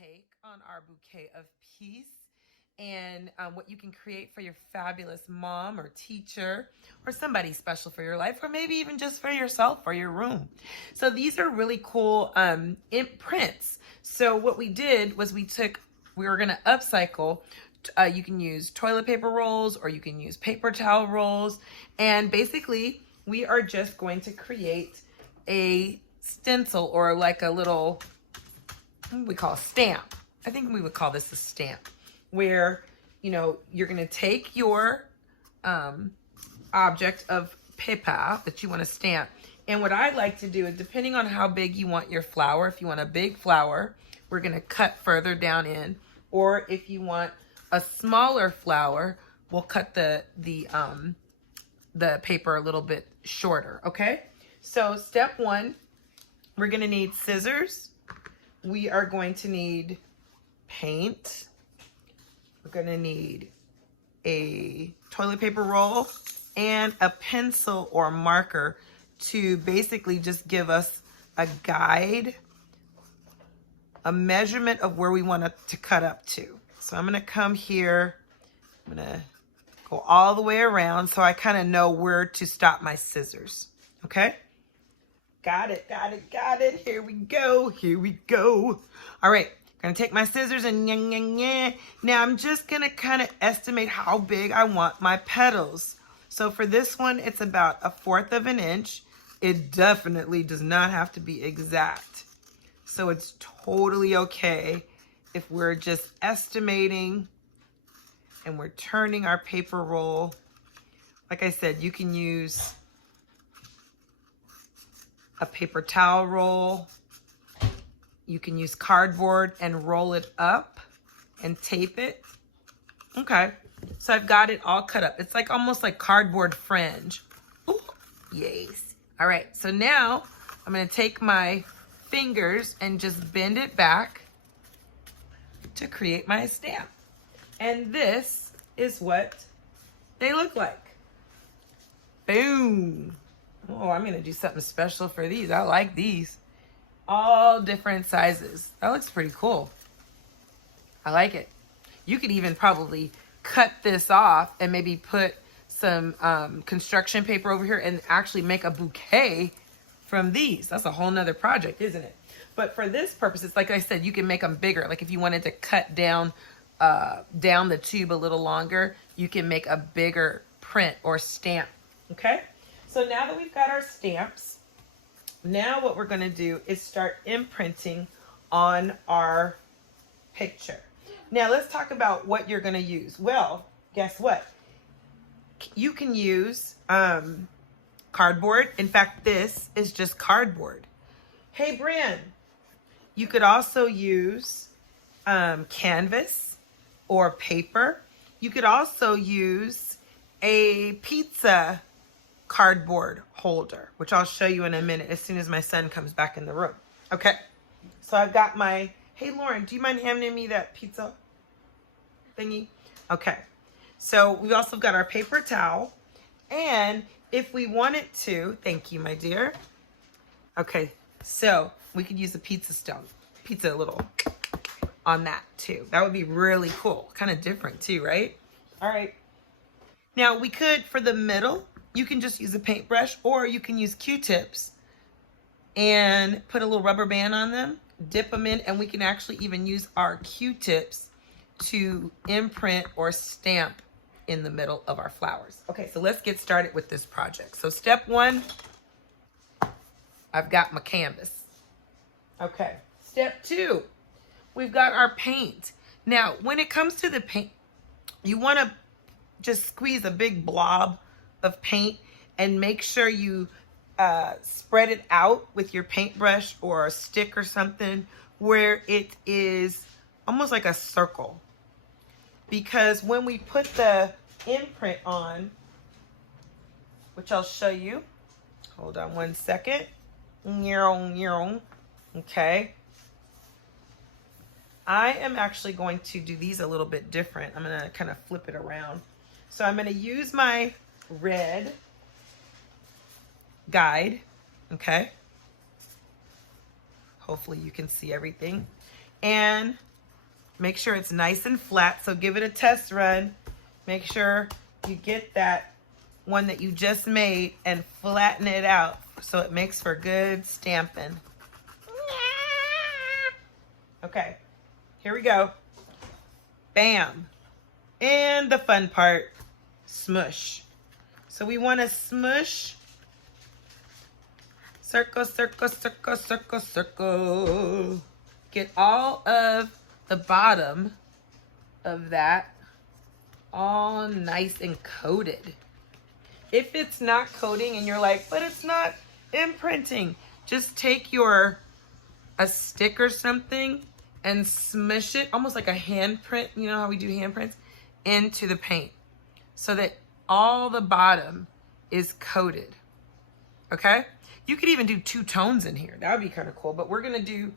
take on our bouquet of peace and what you can create for your fabulous mom or teacher or somebody special for your life, or maybe even just for yourself or your room. So these are really cool prints. So what we did was we were going to upcycle. You can use toilet paper rolls or you can use paper towel rolls. And basically, we are just going to create a stencil or like a little, what we call a stamp. I think we would call this a stamp, where, you're going to take your object of paper that you want to stamp. And what I like to do is, depending on how big you want your flower, if you want a big flower, we're going to cut further down in. Or if you want a smaller flower, we'll cut the paper a little bit shorter, okay? So step one, we're going to need scissors. We are going to need paint. We're going to need a toilet paper roll and a pencil or marker to basically just give us a guide, a measurement of where we want it to cut up to. So I'm going to come here. I'm going to go all the way around so I kind of know where to stop my scissors. Okay? Got it, got it, got it. Here we go. Here we go. All right. Gonna take my scissors and now I'm just gonna kind of estimate how big I want my petals. So for this one, it's about 1/4 of an inch. It definitely does not have to be exact. So it's totally okay if we're just estimating and we're turning our paper roll. Like I said, you can use a paper towel roll. You can use cardboard and roll it up and tape it. Okay, so I've got it all cut up. It's like almost like cardboard fringe. Ooh, yes. All right, so now I'm gonna take my fingers and just bend it back to create my stamp. And this is what they look like. Boom. Oh, I'm gonna do something special for these. I like these. All different sizes. That looks pretty cool. I like it. You could even probably cut this off and maybe put some construction paper over here and actually make a bouquet from these. That's a whole nother project, isn't it? But for this purpose, it's like I said, you can make them bigger. Like if you wanted to cut down the tube a little longer, you can make a bigger print or stamp. Okay? So now that we've got our stamps, now what we're going to do is start imprinting on our picture. Now let's talk about what you're going to use. Well, guess what? You can use cardboard. In fact, this is just cardboard. Hey, Bran, you could also use canvas or paper. You could also use a pizza cardboard holder, which I'll show you in a minute as soon as my son comes back in the room. Okay, so I've got my, hey Lauren, do you mind handing me that pizza thingy? Okay, so we've also got our paper towel, and if we wanted to, thank you, my dear. Okay, so we could use a pizza stone, pizza little on that too. That would be really cool, kind of different too, right? All right, now we could, for the middle, you can just use a paintbrush, or you can use Q-tips and put a little rubber band on them, dip them in, and we can actually even use our Q-tips to imprint or stamp in the middle of our flowers. Okay, so let's get started with this project. So step one, I've got my canvas. Okay, step two, we've got our paint. Now, when it comes to the paint, you want to just squeeze a big blob of paint and make sure you spread it out with your paintbrush or a stick or something where it is almost like a circle. Because when we put the imprint on, which I'll show you, hold on one second. Okay. I am actually going to do these a little bit different. I'm going to kind of flip it around. So I'm going to use my red guide, okay? Hopefully you can see everything. And make sure it's nice and flat. So give it a test run. Make sure you get that one that you just made and flatten it out so it makes for good stamping. Okay, here we go. Bam. And the fun part, smush. So we want to smush. Circle, circle, circle, circle, circle. Get all of the bottom of that all nice and coated. If it's not coating and you're like, but it's not imprinting, just take a stick or something and smush it, almost like a handprint, you know how we do handprints, into the paint so that all the bottom is coated, okay? You could even do 2 tones in here. That would be kind of cool, but we're gonna do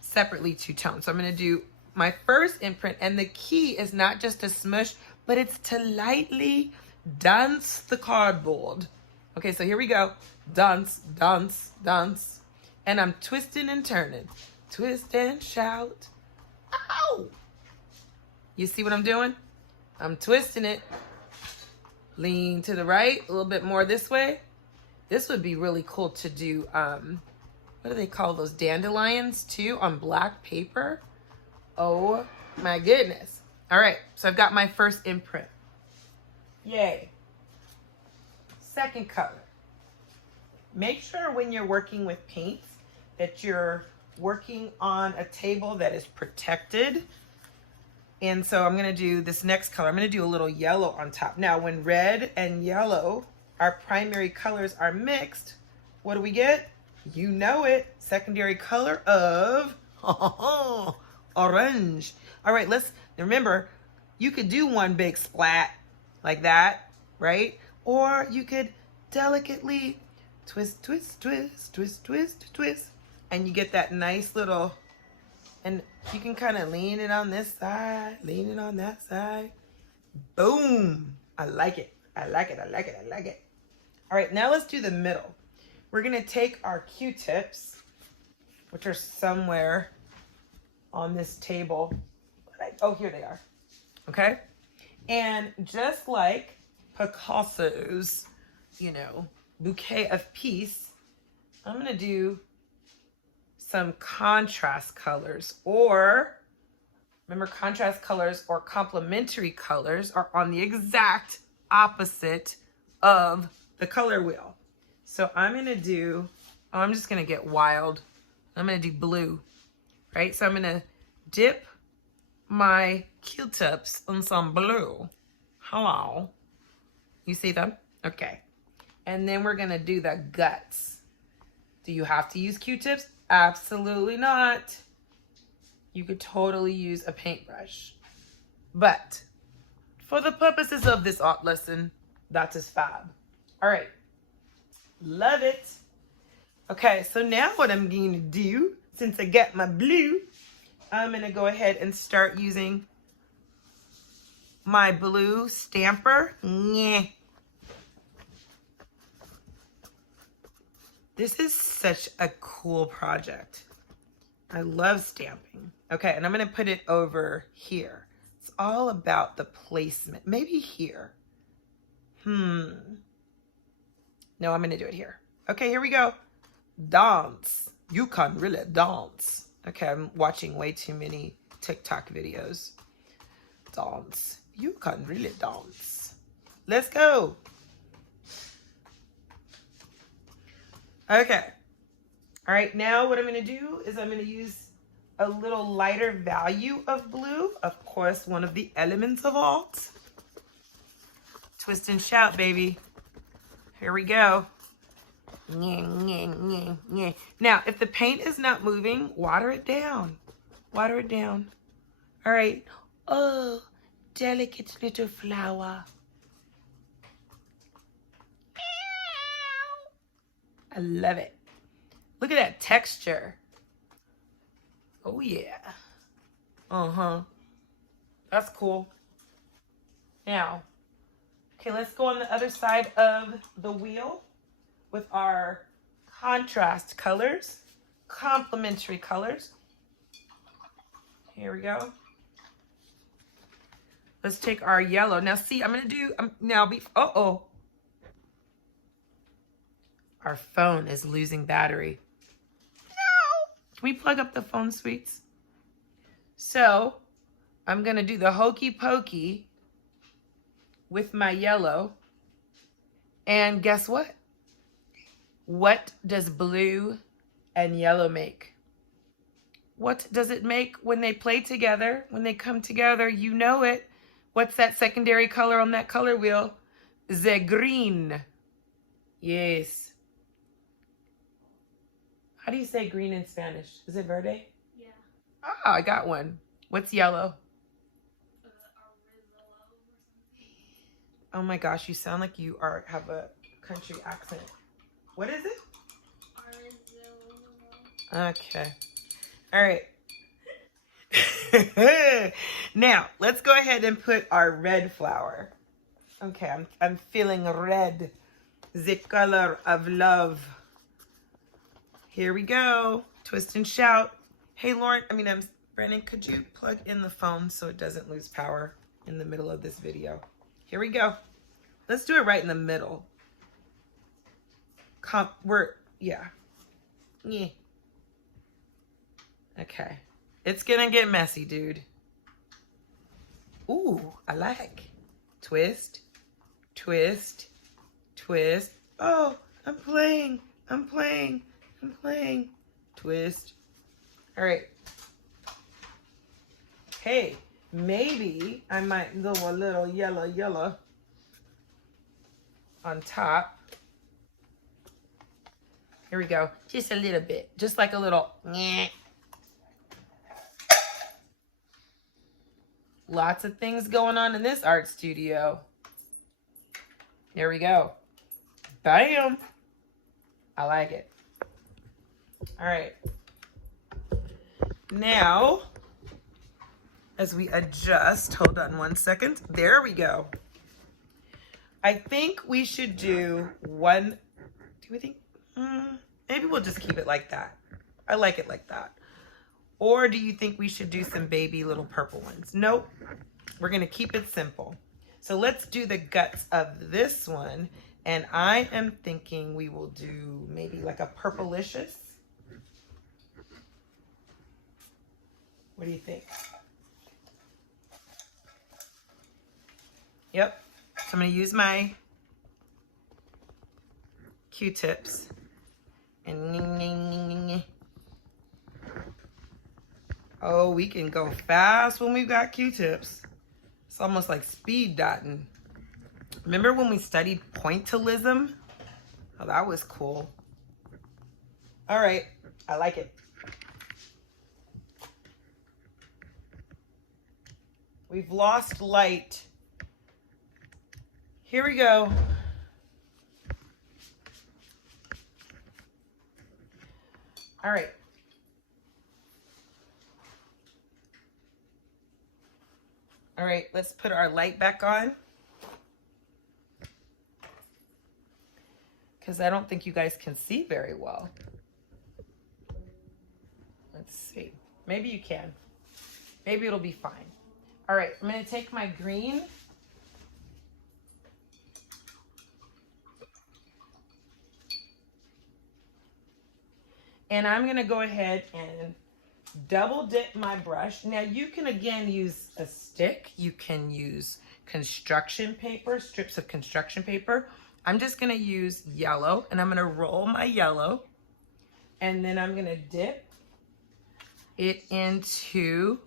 separately 2 tones. So I'm gonna do my first imprint, and the key is not just to smush, but it's to lightly dance the cardboard. Okay, so here we go. Dance, dance, dance. And I'm twisting and turning. Twist and shout. Ow! You see what I'm doing? I'm twisting it. Lean to the right, a little bit more this way. This would be really cool to do, what do they call those, dandelions too, on black paper. Oh my goodness. All right, so I've got my first imprint. Yay. Second color. Make sure when you're working with paints that you're working on a table that is protected. And so I'm gonna do this next color. I'm gonna do a little yellow on top. Now, when red and yellow, our primary colors, are mixed, what do we get? You know it, secondary color of orange. All right, let's remember, you could do one big splat like that, right? Or you could delicately twist, twist, twist, twist, twist, twist, and you get that nice little, and you can kind of lean it on this side, lean it on that side. Boom. I like it. I like it. I like it. I like it. All right, now let's do the middle. We're gonna take our Q-tips, which are somewhere on this table. Oh, here they are. Okay? And just like Picasso's, you know, bouquet of peace, I'm gonna do some contrast colors, or remember, contrast colors or complementary colors are on the exact opposite of the color wheel. So I'm gonna do, I'm just gonna get wild. I'm gonna do blue, right? So I'm gonna dip my Q-tips in some blue. Hello. You see them? Okay. And then we're gonna do the guts. Do you have to use Q-tips? Absolutely not. You could totally use a paintbrush. But for the purposes of this art lesson, that is fab. All right. Love it. Okay, so now what I'm going to do, since I got my blue, I'm going to go ahead and start using my blue stamper. Nyeh. This is such a cool project. I love stamping. Okay, and I'm gonna put it over here. It's all about the placement. Maybe here. No, I'm gonna do it here. Okay, here we go. Dance. You can really dance. Okay, I'm watching way too many TikTok videos. Dance. You can really dance. Let's go. Okay. All right, now what I'm gonna do is I'm gonna use a little lighter value of blue. Of course, one of the elements of art. Twist and shout, baby. Here we go. Now, if the paint is not moving, water it down. Water it down. All right. Oh, delicate little flower. I love it. Look at that texture. Oh, yeah. Uh-huh. That's cool. Now, okay, let's go on the other side of the wheel with our contrast colors, complementary colors. Here we go. Let's take our yellow. Now see, I'm gonna do, uh-oh. Our phone is losing battery. No! Can we plug up the phone, sweets? So, I'm gonna do the hokey pokey with my yellow. And guess what? What does blue and yellow make? What does it make when they play together? When they come together, you know it. What's that secondary color on that color wheel? The green. Yes. How do you say green in Spanish? Is it verde? Yeah. Oh, I got one. What's yellow? Oh my gosh, you sound like you have a country accent. What is it? Okay. All right. Now, let's go ahead and put our red flower. Okay, I'm feeling red. The color of love. Here we go. Twist and shout. Hey, Brandon, could you plug in the phone so it doesn't lose power in the middle of this video? Here we go. Let's do it right in the middle. Yeah. Okay. It's gonna get messy, dude. Ooh, I like. Twist, twist, twist. Oh, I'm playing. Twist. All right. Hey, maybe I might go a little yellow on top. Here we go. Just a little bit. Just like a little. Lots of things going on in this art studio. There we go. Bam. I like it. All right. Now, as we adjust, hold on one second. There we go. I think we should do one. Do we think? Maybe we'll just keep it like that. I like it like that. Or do you think we should do some baby little purple ones? Nope. We're going to keep it simple. So let's do the guts of this one. And I am thinking we will do maybe like a purplicious. What do you think? Yep. So I'm going to use my Q-tips. And oh, we can go fast when we've got Q-tips. It's almost like speed dotting. Remember when we studied pointillism? Oh, that was cool. All right, I like it. We've lost light. Here we go. All right. All right, let's put our light back on. Because I don't think you guys can see very well. Let's see. Maybe you can. Maybe it'll be fine. All right, I'm going to take my green. And I'm going to go ahead and double dip my brush. Now you can again use a stick. You can use construction paper, strips of construction paper. I'm just going to use yellow, and I'm going to roll my yellow, and then I'm going to dip it into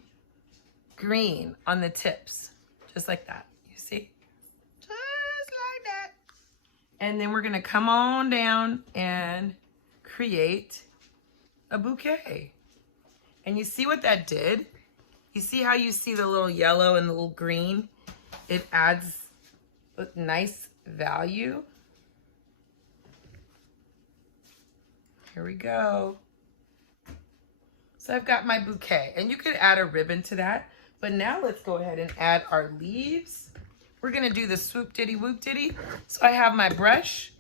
green on the tips, just like that. You see? Just like that. And then we're going to come on down and create a bouquet. And you see what that did? You see how you see the little yellow and the little green? It adds a nice value. Here we go. So I've got my bouquet, and you could add a ribbon to that. But now let's go ahead and add our leaves. We're gonna do the swoop diddy whoop diddy. So I have my brush,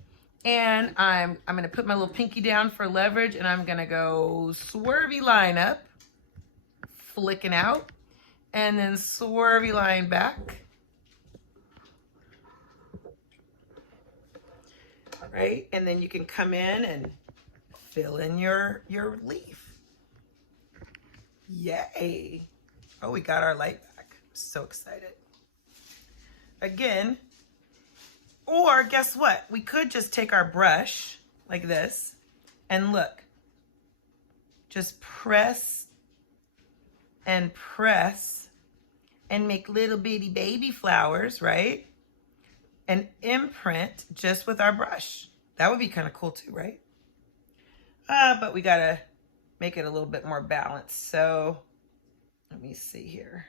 and I'm gonna put my little pinky down for leverage, and I'm gonna go swervy line up, flicking out, and then swervy line back. Right? And then you can come in and fill in your leaf. Yay. Oh, we got our light back. I'm so excited. Again, or guess what? We could just take our brush like this and look. Just press and press and make little bitty baby flowers, right? And imprint just with our brush. That would be kind of cool too, right? But we gotta make it a little bit more balanced. So let me see here.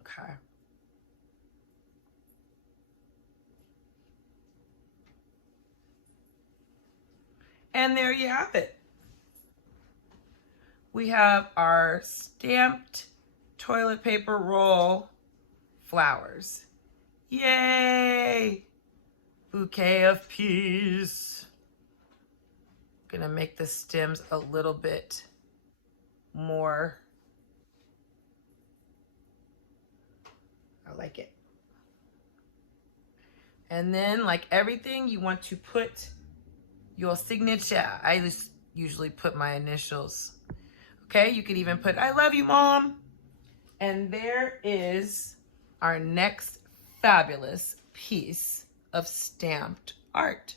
Okay. And there you have it. We have our stamped toilet paper roll flowers. Yay! Bouquet of peace. Gonna make the stems a little bit more. I like it. And then, like everything, you want to put your signature. I just usually put my initials. Okay, you could even put, I love you, Mom. And there is our next fabulous piece of stamped art.